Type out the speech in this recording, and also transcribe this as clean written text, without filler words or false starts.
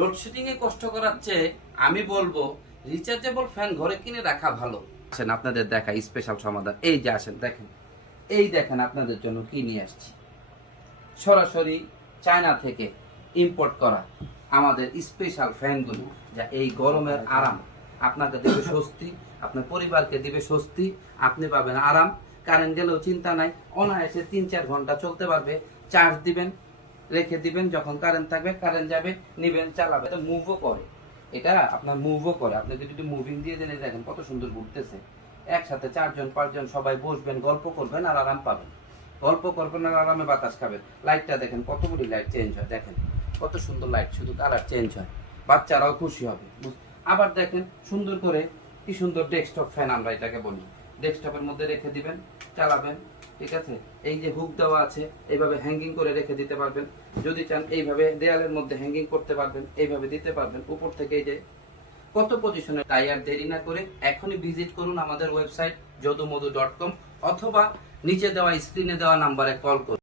Load shedding এ কষ্ট করার চেয়ে আমি বলবো রিচার্জেবল ফ্যান ঘরে কিনে রাখা ভালো। আসেন আপনাদের দেখা স্পেশাল সমাধান। এই যে আসেন দেখেন, এই দেখেন আপনাদের জন্য কি নিয়ে আসছি। সরাসরি চায়না থেকে ইম্পোর্ট করা আমাদের স্পেশাল ফ্যানগুলো, যা এই গরমের আরাম আপনাকে দেবে স্বস্তি, আপনার পরিবারকে দিবে স্বস্তি, আপনি পাবেন আরাম। কারেন্ট গেলেও চিন্তা নাই, অনায়াসে ৩-৪ ঘন্টা চলতে পারবে। চার্জ দিবেন, রেখে দিবেন, যখন কারেন্ট থাকবে কারেন্ট যাবে, নিবেন, চালাবে। এটা মুভও করে, এটা আপনার মুভও করে। আপনি যদি একটু মুভিং দিয়ে দেন, দেখেন কত সুন্দর ঘুরতেছে। একসাথে 4জন-5জন সবাই বসবেন, গল্প করবেন আর আরাম পাবেন। গল্প করবেন আর আরামে বাতাস খাবেন। লাইটটা দেখেন কতগুলি লাইট চেঞ্জ হয়, দেখেন কত সুন্দর লাইট, শুধু কালার চেঞ্জ হয়, বাচ্চারাও খুশি হবে। আবার দেখেন সুন্দর করে কি সুন্দর ডেস্কটপ ফ্যান আমরা এটাকে বলি। ডেস্কটপের মধ্যে রেখে দিবেন, চালাবেন, ঠিক আছে। এই যে হুক দেওয়া আছে, এইভাবে হ্যাঙ্গিং করে রেখে দিতে পারবেন। যদি চান এইভাবে দেয়ালের মধ্যে হ্যাঙ্গিং করতে পারবেন, এইভাবে দিতে পারবেন। উপর থেকে এই যে কত পজিশনে। তাই আর দেরি না করে এখনই ভিজিট করুন আমাদের ওয়েবসাইট যদুমধু.com, অথবা নিচে দেওয়া স্ক্রিনে দেওয়া নাম্বারে কল করুন।